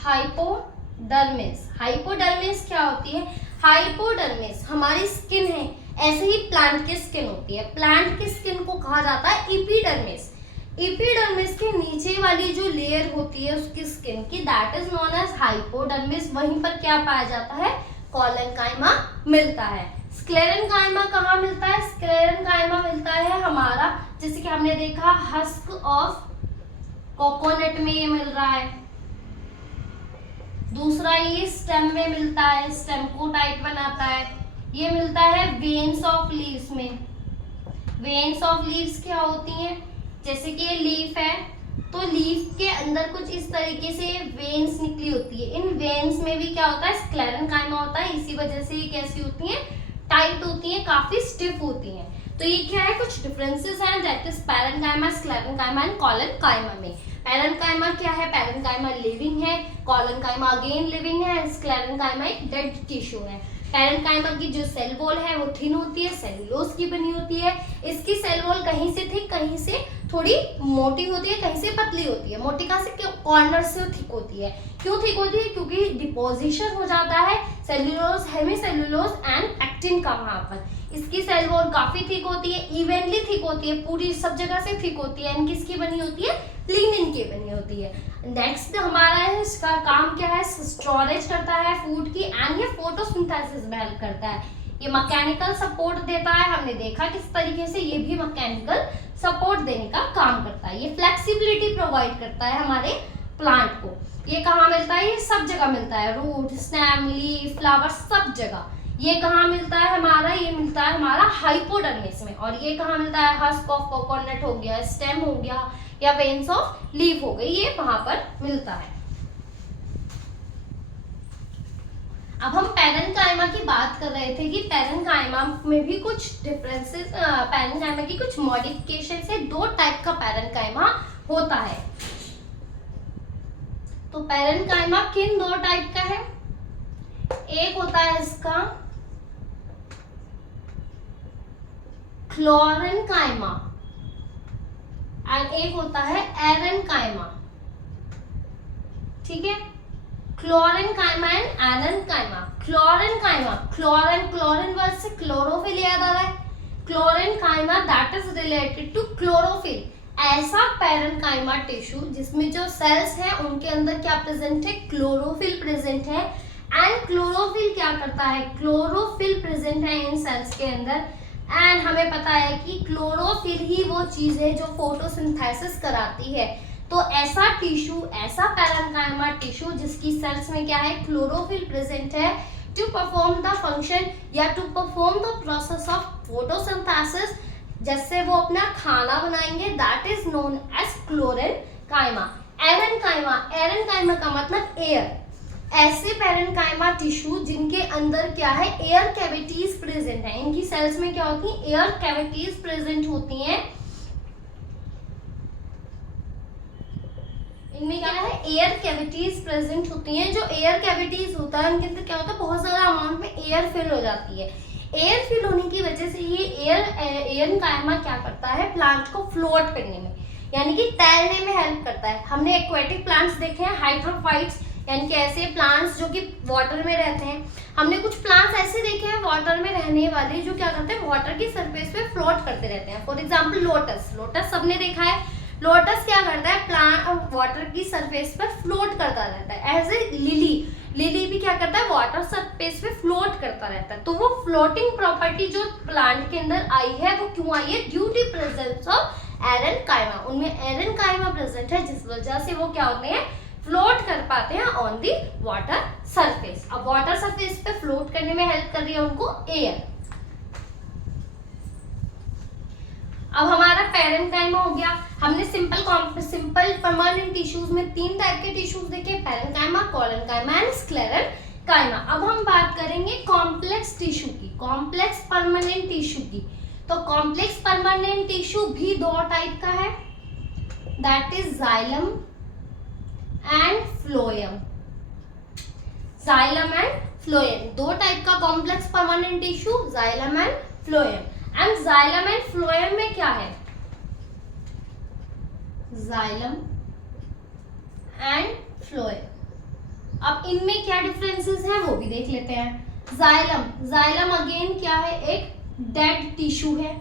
हाइपोडर्मिस। हाइपोडर्मिस क्या होती है, हाइपोडर्मिस हमारी स्किन है, ऐसे ही प्लांट की स्किन होती है। प्लांट की स्किन को कहा जाता है एपिडर्मिस। एपिडर्मिस के नीचे वाली जो लेयर होती है उसकी स्किन की, that is known as hypodermis. वहीं पर क्या पाया जाता है, कॉलनकाइमा मिलता है। स्क्लेरन काइमा कहाँ मिलता है, स्क्लेरन काइमा मिलता है हमारा, जैसे कि हमने देखा हस्क ऑफ कोकोनट में ये मिल रहा है। दूसरा ये स्टेम में मिलता है, स्टेम को टाइट बनाता है। ये मिलता है वेन्स ऑफ लीव्स में। वेन्स ऑफ लीव्स क्या होती हैं, जैसे कि ये लीफ है तो लीफ के अंदर कुछ इस तरीके से वेन्स निकली होती है। इन वेन्स में भी क्या होता है, स्क्लेरन काइमा होता है। इसी वजह से ये कैसी होती हैं, टाइट होती हैं, काफी स्टिफ होती हैं। तो ये क्या है, कुछ डिफरेंसेस हैं that is parenchyma, sclerenchyma and collenchyma में। पैरेन्काइमा क्या है, पैरेन्काइमा लिविंग है, कॉलनकाइमा अगेन लिविंग है, एंड स्क्लेरनकाइमा एक डेड टिश्यू है। पैरेन्काइमा की जो सेल वॉल है वो थिन होती है, सेल्यूलोज की बनी होती है। इसकी सेल वॉल कहीं से थिक, कहीं से थोड़ी मोटी होती है, कहीं से पतली होती है। मोटी कहाँ से, कॉर्नर से थिक होती है। क्यों थिक होती है, क्योंकि डिपोजिशन हो जाता है cellulose, hemicellulose and pectin का वहां पर। इसकी सेल वॉल काफी थिक होती है, इवनली थिक होती है, पूरी सब जगह से थिक होती है। एंड किसकी बनी होती है, लिग्निन की बनी होती है। नेक्स्ट हमारा है, इसका काम क्या है, स्टोरेज करता है फूड की, एंड ये फोटोसिंथेसिस में हेल्प करता है। ये मैकेनिकल सपोर्ट देता है, हमने देखा किस तरीके से ये भी मैकेनिकल सपोर्ट देने का काम करता है। ये फ्लेक्सिबिलिटी प्रोवाइड करता है हमारे प्लांट को। ये कहाँ मिलता है, ये सब जगह मिलता है, रूट, स्टेम, लीफ, फ्लावर, सब जगह। ये कहाँ मिलता है हमारा, ये मिलता है हमारा हाइपोडर्मिस में। और ये कहाँ मिलता है, हस्क ऑफ कोकोनट हो गया, स्टेम हो गया, या वेन्स ऑफ लीफ हो गई, ये वहां पर मिलता है। अब हम पैरेन्काइमा की बात कर रहे थे कि पैरेन्काइमा में भी कुछ डिफरेंसेस, पैरेन्काइमा की कुछ मॉडिफिकेशन से 2 टाइप का पैरेन्काइमा होता है। तो पैरेन्काइमा किन 2 टाइप का है, एक होता है इसका क्लोरेन्काइमा एंड एक होता है एरेन्काइमा। ठीक है, chlorenchyma and aerenchyma. Chlorenchyma, chlorine word से क्लोरोफिल याद आ रहा है, chlorenchyma that is related to chlorophyll. ऐसा पैरेनकाइमा टिश्यू जिसमें जो सेल्स हैं उनके अंदर क्या प्रेजेंट है, क्लोरोफिल प्रेजेंट है। एंड क्लोरोफिल क्या करता है, क्लोरोफिल प्रेजेंट है इन सेल्स के अंदर। एंड हमें पता है कि क्लोरोफिल ही वो चीज है जो फोटोसिंथेसिस कराती है। तो ऐसा टिश्यू, ऐसा पैरेनकाइमा टिश्यू जिसकी सेल्स में क्या है, क्लोरोफिल प्रेजेंट है, टू परफॉर्म द फंक्शन या to perform the process of photosynthesis, जिससे वो अपना खाना बनाएंगे, that is known as chlorenchyma. Aerenchyma, aerenchyma का मतलब एयर। ऐसे पैरेनकाइमा टिश्यू जिनके अंदर क्या है, एयर कैविटीज प्रेजेंट है। इनकी सेल्स में क्या होती है, एयर कैविटीज प्रेजेंट होती हैं। इनमें क्या है, एयर कैविटीज प्रेजेंट होती हैं। जो एयर कैविटीज होता है उनके अंदर क्या होता है, बहुत ज्यादा अमाउंट में एयर फिल हो जाती है। एयर फिल होने की वजह से ये एरेनकाइमा क्या करता है, प्लांट को फ्लोट करने में यानी कि तैरने में हेल्प करता है। हमने एक्वेटिक प्लांट्स देखे हैं, हाइड्रोफाइट्स यानी कि ऐसे प्लांट्स जो कि वाटर में रहते हैं। हमने कुछ प्लांट्स ऐसे देखे हैं वाटर में रहने वाले जो क्या करते हैं, वाटर की सरफेस पे फ्लोट करते रहते हैं। फॉर एग्जांपल लोटस, लोटस सबने देखा है। लोटस क्या करता है, प्लांट वाटर की सरफेस पर फ्लोट करता रहता है। एज ए लिली, लिली भी क्या करता है, वाटर सरफेस पे फ्लोट करता रहता है। तो वो फ्लोटिंग प्रॉपर्टी जो प्लांट के अंदर आई है वो क्यों आई है, due to presence of aerenchyma. उनमें एरेनकाइमा प्रेजेंट है जिस वजह से वो क्या होते हैं, फ्लोट कर पाते हैं ऑन दी वाटर सरफेस। अब वाटर सरफेस पे फ्लोट करने में हेल्प कर रही है उनको एयर। अब हमारा पैरेनकाइमा हो गया। हमने सिंपल परमानेंट टिश्यूज में 3 टाइप के टिश्यूज देखे, पैरेनकाइमा, कोलेनकाइमा एंड स्क्लेरेनकाइमा। अब हम बात करेंगे कॉम्प्लेक्स टिश्यू की, कॉम्प्लेक्स परमानेंट टिश्यू की। तो कॉम्प्लेक्स परमानेंट टिश्यू भी 2 टाइप का है, that is xylem and phloem. Xylem and phloem 2 type का complex permanent tissue, xylem and phloem. And xylem and phloem में क्या है, जाइलम एंड फ्लोएम। अब इनमें क्या डिफरेंसेस हैं वो भी देख लेते हैं। जाइलम, जाइलम अगेन क्या है, एक डेड टिश्यू है।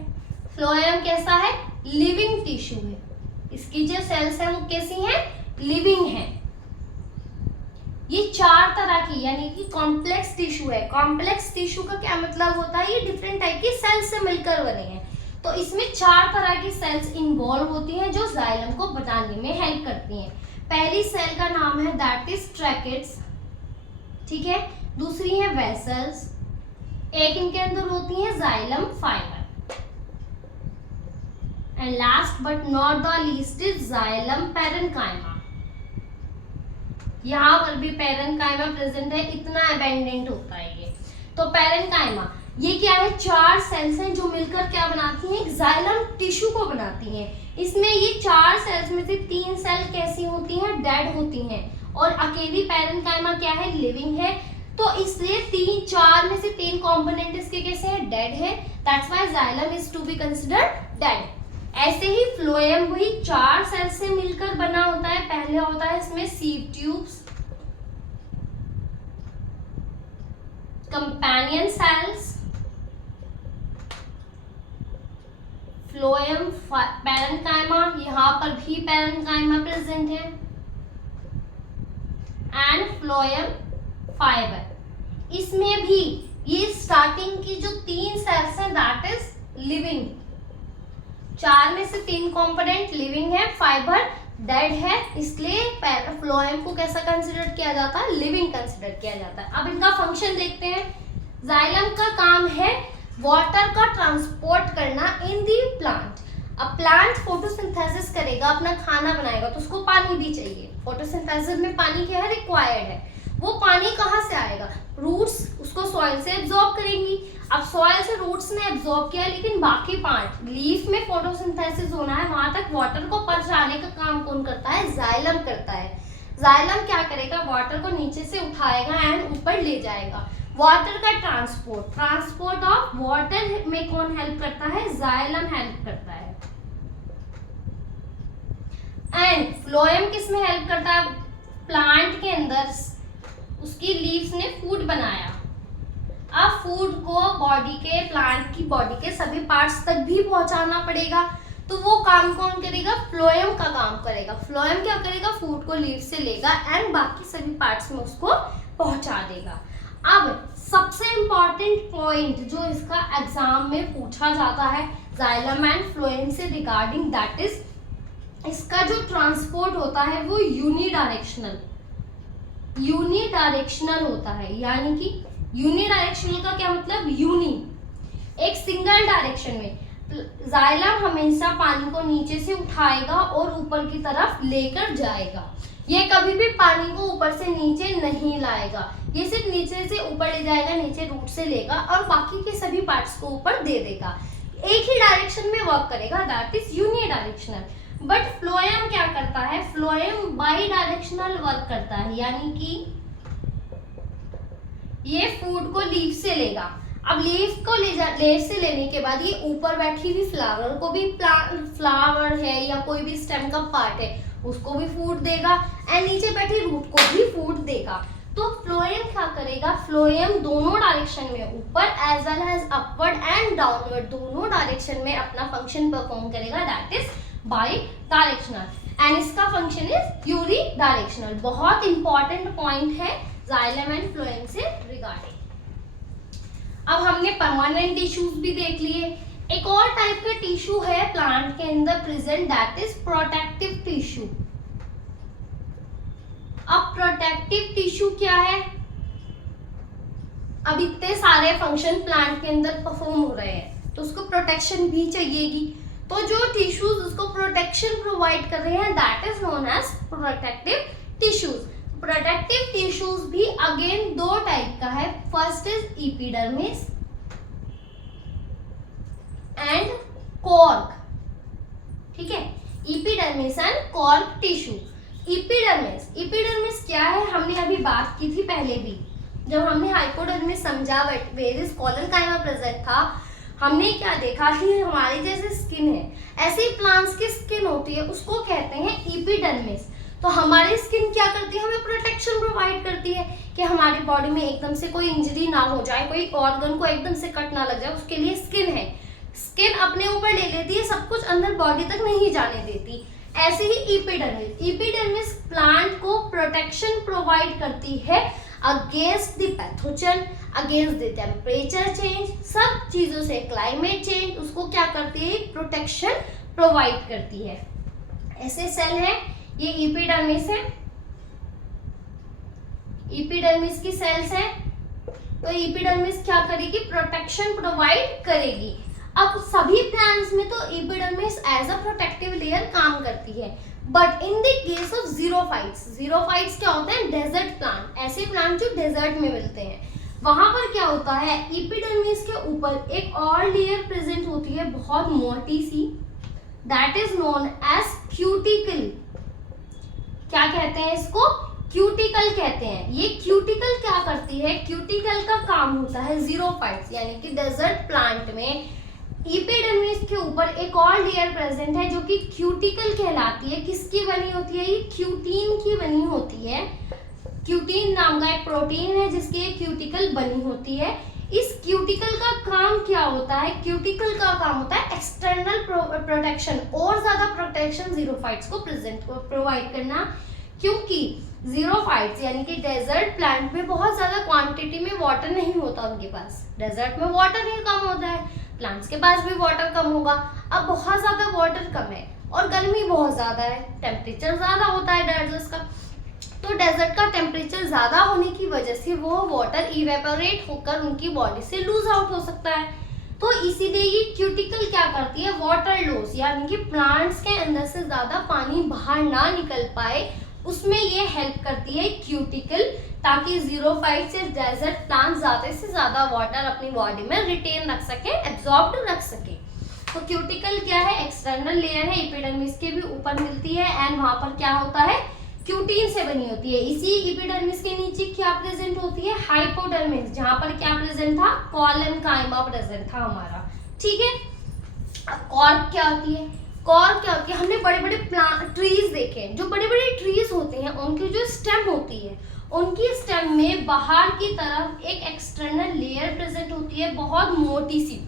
फ्लोएम कैसा है, लिविंग टिश्यू है। इसकी जो सेल्स है वो कैसी हैं, लिविंग है। ये 4 तरह की यानी कि कॉम्प्लेक्स टिश्यू है। कॉम्प्लेक्स टिश्यू का क्या मतलब होता है, ये डिफरेंट टाइप की सेल्स से मिलकर बने हैं। तो इसमें 4 तरह की सेल्स इन्वॉल्व होती हैं जो जाइलम को बनाने में हेल्प करती हैं। पहली सेल का नाम है दैट इज ट्रैकेट्स, ठीक है। दूसरी है वेसल्स, एक इनके अंदर होती है xylem fibre. And last but not the least is xylem parenchyma. यहाँ पर भी पैरेनकाइमा प्रेजेंट है, इतना अबेंडेंट होता है ये। तो पैरेनकाइमा ये क्या है, 4 सेल्स हैं जो मिलकर क्या बनाती हैं, एक जाइलम टिश्यू को बनाती हैं। इसमें ये 4 सेल्स में से 3 सेल कैसी होती हैं, डेड होती हैं, और अकेली पैरेनकाइमा क्या है, लिविंग है। तो इसलिए 4 में से 3 कंपोनेंट इसके कैसे हैं, डेड है। That's why xylem is to be considered dead. ऐसे ही फ्लोएम भी 4 सेल से मिलकर बना होता है। पहले होता है इसमें sieve tubes, companion cells, phloem parenchyma, यहाँ पर भी पैरेनकाइमा प्रेजेंट है, एंड फ्लोएम फाइबर। इसमें भी ये स्टार्टिंग की जो 3 सेल्स हैं दैट इज लिविंग। 4 में से 3 कंपोनेंट लिविंग है, फाइबर डेड है, इसलिए फ्लोएम को कैसा कंसिडर किया जाता है, लिविंग कंसिडर किया जाता है। अब इनका फंक्शन देखते हैं। जाइलम का काम है वाटर का ट्रांसपोर्ट करना इन दी प्लांट। अब प्लांट फोटोसिंथेसिस करेगा, अपना खाना बनाएगा, तो उसको पानी भी चाहिए। फोटोसिंथेसिस में पानी क्या है, रिक्वायर्ड है। वो पानी कहाँ से आएगा, रूट्स उसको सॉइल से एब्जॉर्ब करेंगी। अब सॉइल से रूट्स ने एब्जॉर्ब किया, लेकिन बाकी पार्ट लीफ में फोटोसिंथेसिस होना है, वहां तक वाटर को पहुंचाने का काम कौन करता है, जाइलम करता है। जाइलम क्या करेगा, वाटर को नीचे से उठाएगा एंड ऊपर ले जाएगा। वाटर का ट्रांसपोर्ट ऑफ वाटर में कौन हेल्प करता है, जाइलम हेल्प करता है। एंड फ्लोएम किस में हेल्प करता है, प्लांट के अंदर उसकी लीव्स ने फूड बनाया। अब फूड को बॉडी के, प्लांट की बॉडी के सभी पार्ट्स तक भी पहुंचाना पड़ेगा। तो वो काम कौन करेगा? फ्लोएम का काम करेगा। फ्लोएम क्या करेगा? फूड को लीफ से लेगा एंड बाकी सभी पार्ट्स में उसको पहुंचा देगा। अब सबसे इम्पॉर्टेंट पॉइंट जो इसका एग्जाम में पूछा जाता है जाइलम एंड फ्लोएम से रिगार्डिंग, दैट इज इसका जो ट्रांसपोर्ट होता है वो यूनिडायरेक्शनल होता है। यानी कि यूनिडायरेक्शनल का क्या मतलब? यूनि, एक सिंगल डायरेक्शन में। जाइलम हमेशा पानी को नीचे से उठाएगा और ऊपर की तरफ लेकर जाएगा। ये कभी भी पानी को ऊपर से नीचे नहीं लाएगा, ये सिर्फ नीचे से ऊपर ले जाएगा, नीचे रूट से लेगा और बाकी के सभी पार्ट्स को ऊपर दे देगा। एक ही डायरेक्शन में वर्क करेगा, that is unidirectional. But phloem क्या करता है? फ्लोएम बाई डायरेक्शनल वर्क करता है, यानी कि ये फूड को लीफ से लेगा। अब लीफ से लेने के बाद ये ऊपर बैठी हुई फ्लावर को भी, फ्लावर है या कोई भी स्टेम का पार्ट है उसको भी फूड देगा एंड नीचे बैठी रूट को भी फूड देगा। तो फ्लोएम क्या करेगा? फ्लोएम दोनों डायरेक्शन में, ऊपर as well as upward and downward, दोनों डायरेक्शन में अपना फंक्शन परफॉर्म करेगा, that is bidirectional and इसका फंक्शन इज यूनी डायरेक्शनल। बहुत इंपॉर्टेंट पॉइंट है जाइलम एंड फ्लोएम से रिगार्डिंग। अब हमने परमानेंट टिश्यूज भी देख लिए। एक और टाइप का टिश्यू है प्लांट के अंदर present, that is protective tissue. अब प्रोटेक्टिव टिश्यू क्या है? अब इतने सारे फंक्शन प्लांट के अंदर परफॉर्म हो रहे हैं तो उसको प्रोटेक्शन भी चाहिएगी। तो जो टिश्यूज उसको प्रोटेक्शन प्रोवाइड कर रहे हैं that is known as protective tissues. Protective tissues भी अगेन दो टाइप का है, first is epidermis and cork. ठीक है, epidermis and cork tissue. Epidermis क्या है? हमने अभी बात की थी पहले भी, जब हमने हाइपोडर्मिस समझा वेयर इज कोलेनकाइमा प्रेजेंट था, हमने क्या देखा कि हमारी जैसे स्किन है ऐसी प्लांट्स की स्किन होती है, उसको कहते हैं एपिडर्मिस। तो हमारी स्किन क्या करती है? हमें प्रोटेक्शन प्रोवाइड करती है कि हमारी बॉडी में एकदम से कोई इंजरी ना हो जाए, कोई ऑर्गन को एकदम से कट ना लग जाए, उसके लिए स्किन है। स्किन अपने ऊपर ले लेती है, सब कुछ अंदर बॉडी तक नहीं जाने देती। ऐसे ही एपिडर्मिस प्लांट को प्रोटेक्शन प्रोवाइड करती है against the pathogen, against the temperature change, सब चीजों से, क्लाइमेट चेंज, उसको क्या करती है? प्रोटेक्शन प्रोवाइड करती है। ऐसे सेल है, ये एपिडर्मिस है, एपिडर्मिस की सेल्स है। तो एपिडर्मिस क्या करेगी? प्रोटेक्शन प्रोवाइड करेगी। अब सभी प्लांट्स में तो epidermis as a protective layer काम करती है, but in the case of xerophytes क्या होते हैं? डेजर्ट प्लांट, ऐसे प्लांट जो डेजर्ट में मिलते हैं, वहां पर क्या होता है? एपिडर्मिस के ऊपर एक और लेयर प्रेजेंट होती है, बहुत मोटी सी, that is known as cuticle. क्या कहते हैं इसको? क्यूटिकल कहते हैं। ये क्यूटिकल क्या करती है? क्यूटिकल का काम होता है जीरोफाइट्स यानी कि डेजर्ट प्लांट में एपिडर्मिस के ऊपर एक और लेयर प्रेजेंट है जो कि क्यूटिकल कहलाती है। किसकी बनी होती है? ये क्यूटीन की बनी होती है। क्यूटीन नाम का एक प्रोटीन है जिसकी ये क्यूटिकल बनी होती है। इस क्यूटिकल का काम क्या होता है? क्यूटिकल का काम होता है एक्सटर्नल प्रोटेक्शन, और ज्यादा प्रोटेक्शन जीरोफाइट्स को प्रोवाइड करना, क्योंकि जीरोफाइट्स यानी कि डेजर्ट प्लांट में बहुत ज्यादा क्वांटिटी में वाटर नहीं होता उनके पास। डेजर्ट में वाटर ही कम होता है, प्लांट्स के पास भी वाटर कम होगा। अब बहुत ज्यादा वाटर कम है और गर्मी बहुत ज्यादा है, टेम्परेचर ज्यादा होता है डेजर्ट्स का, तो डेजर्ट का टेम्परेचर ज्यादा होने की वजह से वो वाटर इवेपोरेट होकर उनकी बॉडी से लूज आउट हो सकता है। तो इसीलिए ये क्यूटिकल क्या करती है? वाटर लॉस, यानी कि प्लांट्स के अंदर से ज्यादा पानी बाहर ना निकल पाए, उसमें ये हेल्प करती है क्यूटिकल, ताकि जीरोफाइट से डेजर्ट प्लांट ज्यादा से ज्यादा वाटर अपनी बॉडी में रिटेन रख सके, एब्जॉर्ब रख सके। तो क्यूटिकल क्या है? एक्सटर्नल लेयर है, एपिडर्मिस के भी ऊपर मिलती है एंड वहां पर क्या होता है? क्यूटीन से बनी होती है। इसी एपिडर्मिस के नीचे क्या प्रेजेंट होती है? हाइपोडर्मिस, जहां पर क्या प्रेजेंट था? कोलेनकाइमा प्रेजेंट था हमारा। ठीक है, अब कॉर्क क्या होती है? कॉर्क क्या होती है? हमने बड़े बड़े ट्रीज देखे, जो बड़े बड़े ट्रीज होते हैं उनकी जो स्टेम होती है, उनकी स्टेम में बाहर की तरफ एक एक्सटर्नल लेयर प्रेजेंट होती है, बहुत मोटी सी।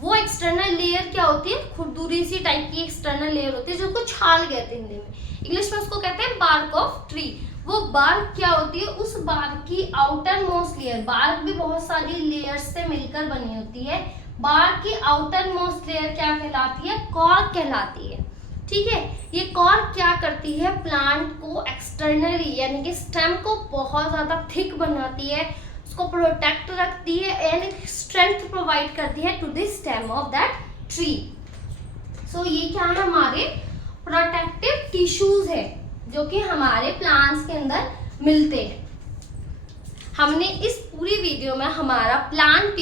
वो एक्सटर्नल लेयर क्या होती है? खुरदुरी सी टाइप की एक्सटर्नल लेयर होती है, जिसको छाल कहते हैं हिंदी में। इंग्लिश में उसको कहते हैं बार्क ऑफ ट्री। वो बार्क क्या होती है? उस बार्क की आउटर मोस्ट लेयर, बार्क भी बहुत सारी लेयर्स से मिलकर बनी होती है। बार्क की आउटर मोस्ट लेयर क्या कहलाती है? कॉर्क कहलाती है। ठीक है, ये कॉर्क क्या करती है? प्लांट को एक्सटर्नली यानी कि स्टेम को बहुत ज़्यादा थिक बनाती है, उसको प्रोटेक्ट रखती है एंड स्ट्रेंथ प्रोवाइड करती है to the stem of that tree. So ये क्या है? हमारे प्रोटेक्टिव टिश्यूज है जो कि हमारे प्लांट्स के अंदर मिलते हैं। हमने इस पूरी वीडियो में हमारा प्लांट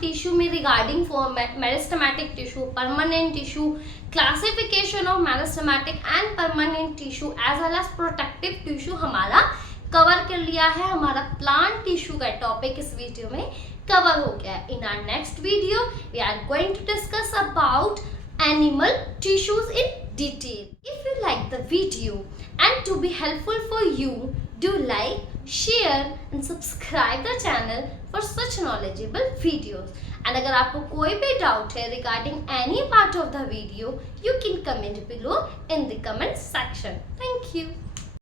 टिश्यू में regarding for meristematic tissue, permanent tissue, classification of meristematic and permanent tissue as well as protective tissue हमारा कवर कर लिया है। हमारा प्लांट टिश्यू का टॉपिक इस वीडियो में कवर हो गया है। In our next video we are going to discuss about animal tissues in detail. If you like the video and to be helpful for you, do like, share and subscribe the channel for such knowledgeable videos. And अगर आपको कोई भी doubt है regarding any part of the video, you can comment below in the comment section. Thank you.